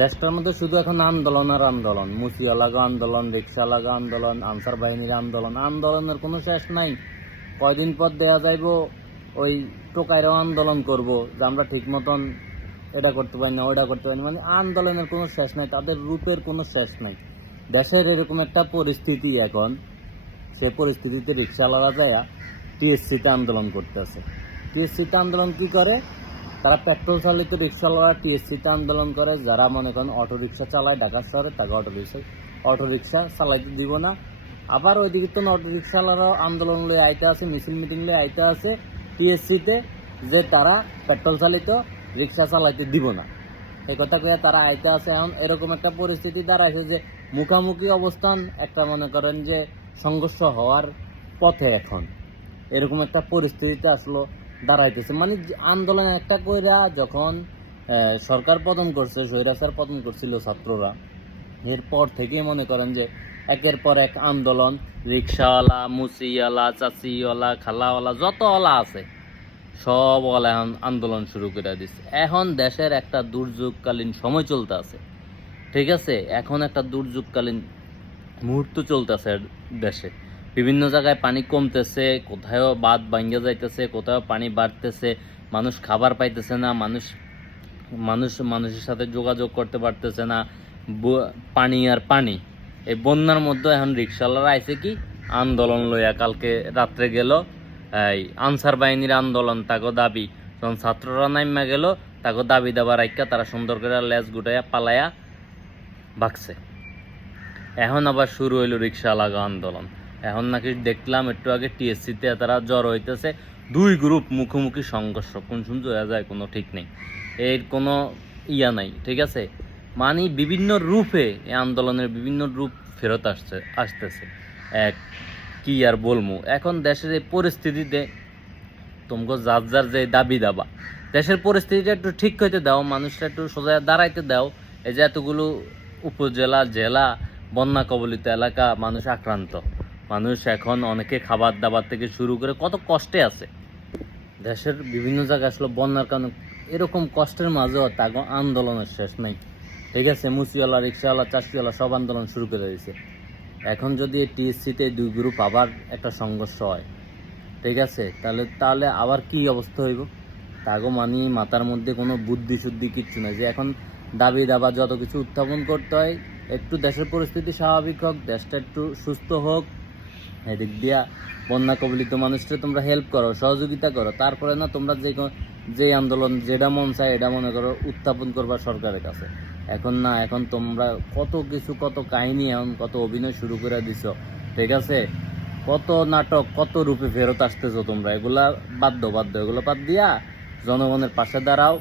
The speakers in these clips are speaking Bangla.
দেশটার মধ্যে শুধু এখন আন্দোলন আর আন্দোলন। মুচিওয়ালাগো আন্দোলন রিক্সাওয়ালাগো আন্দোলন, আনসার বাহিনীর আন্দোলন। আন্দোলনের কোনো শেষ নাই। কয়দিন পর দেয়া যাইব, ওই টোকাইরাও আন্দোলন করব যে আমরা ঠিক মতন এটা করতে পারি না ওটা করতে পারি না। মানে আন্দোলনের কোনো শেষ নাই, তাদের রূপের কোনো শেষ নাই। দেশের এরকম একটা পরিস্থিতি এখন, সে পরিস্থিতিতে রিক্সাওয়ালারা যায় টিএসসিতে আন্দোলন করতেছে। টিএসসিতে আন্দোলন কি করে? তারা পেট্রোল চালিত রিক্সাওয়ালারা টিএসসিতে আন্দোলন করে, যারা মনে করেন অটো রিক্সা চালায় ঢাকা শহরে, তাকে অটো রিক্সা অটো রিক্সা চালাইতে দিব না। আবার ওইদিকে তো অটো রিক্সাওয়ালারাও আন্দোলন লয়ে আইতে আছে, মিছিল মিটিং লয়ে আইতে আছে টিএসসিতে, যে তারা পেট্রোল চালিত রিক্সা চালাইতে দিব না। এই কথা কয়ে তারা আইতে আছে। এখন এরকম একটা পরিস্থিতি দাঁড়াইছে যে মুখামুখি অবস্থান একটা মনে করেন যে সংঘর্ষ হওয়ার পথে এখন। এরকম একটা পরিস্থিতিতে আসলো। দাঁড়াইতেছে। মানে আন্দোলন একটা কইরা যখন সরকার পতন করছে, স্বৈরাচার পতন করছিল ছাত্ররা, এরপর থেকে মনে করেন যে একের পর এক আন্দোলন, রিক্সাওয়ালা মুচিওয়ালা চাচিওয়ালা খালাওয়ালা, যত ওলা আছে, সব ওলা এখন আন্দোলন শুরু করে দিচ্ছে এখন দেশের একটা দুর্যোগকালীন সময় চলতে আছে, ঠিক আছে? এখন একটা দুর্যোগকালীন মুহূর্ত চলতেছে দেশে। বিভিন্ন জায়গায় পানি কমতেছে কোথাও বাদ ভাঙ্গে যাইতেছে কোথাও পানি বাড়তেছে, মানুষ খাবার পাইতেছে না, মানুষ মানুষ মানুষের সাথে যোগাযোগ করতে পারতেছে না পানি আর পানি। এই বন্যার মধ্যে এখন রিক্সাওয়ালারা আইছে কি? আন্দোলন লইয়া কালকে রাত্রে গেল, এই আনসার বাহিনীর আন্দোলন তাকে দাবি। যখন ছাত্ররা নাইমা গেল তাকে দাবি দাবা রাখা তারা সুন্দর করে লেজ গুটাইয়া পালায়া ভাগছে। এখন আবার শুরু হইল রিক্সা লাগা আন্দোলন। এখন নাকি দেখলাম একটু আগে টিএসসিতে তারা জ্বর হইতেছে। দুই গ্রুপ মুখোমুখি সংঘর্ষ, কোন শুনতে যায়, কোনো ঠিক নেই। এর কোনো ইয়া নাই, ঠিক আছে? মানে বিভিন্ন রূপে এই আন্দোলনের বিভিন্ন রূপ ফেরত আসছে, আসতেছে। এক, কি আর বলব? এখন দেশের এই পরিস্থিতিতে তোমাকে যার যার যে দাবি দাবা, দেশের পরিস্থিতিটা একটু ঠিক হইতে দাও মানুষটা একটু সোজা দাঁড়াইতে দাও। এই যে এতগুলো উপজেলা, জেলা, বন্যা কবলিত এলাকা, মানুষ আক্রান্ত। মানুষ এখন অনেকে খাবার দাবার থেকে শুরু করে কত কষ্টে আছে। দেশের বিভিন্ন জায়গায় আসলে বন্যার কারণে এরকম কষ্টের মাঝেও তাকে আন্দোলনের শেষ নাই। ঠিক আছে মুচিওয়ালা রিক্সাওয়ালা চাষিওয়ালা সব আন্দোলন শুরু করে দিয়েছে। এখন যদি টিএসসিতে দুই গ্রুপ আবার একটা সংঘর্ষ হয়, ঠিক আছে, তাহলে তাহলে আবার কি অবস্থা হইব? তাগো মানি মাথার মধ্যে কোনো বুদ্ধি শুদ্ধি কিচ্ছু নাই যে এখন দাবি দাবা যত কিছু উত্থাপন করতে হয়, একটু দেশের পরিস্থিতি স্বাভাবিক হোক, দেশটা একটু সুস্থ হোক এদিক দিয়া বন্যা কবলিত মানুষকে তোমরা হেল্প করো, সহযোগিতা করো। তারপরে না তোমরা যে যে আন্দোলন, যেটা মন চায় এটা মনে করো উত্থাপন করবা সরকারের কাছে। এখন না, এখন তোমরা কত কিছু, কত কাহিনী এখন, কত অভিনয় শুরু করে দিছো, ঠিক আছে? কত নাটক, কত রূপে ফেরত আসতেছ তোমরা, এগুলা বাধ্য বাধ্য এগুলো বাদ দিয়া জনগণের পাশে দাঁড়াও,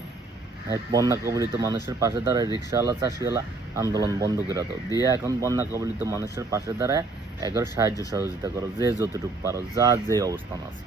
এক বন্যা কবলিত মানুষের পাশে দাঁড়ায়, রিক্সাওয়ালা, চাষিওয়ালা, আন্দোলন বন্ধ করে দাও। দিয়ে এখন বন্যা কবলিত মানুষের পাশে দাঁড়ায় একবার সাহায্য সহযোগিতা করো যে যতটুকু পারো যা যে অবস্থান আছে।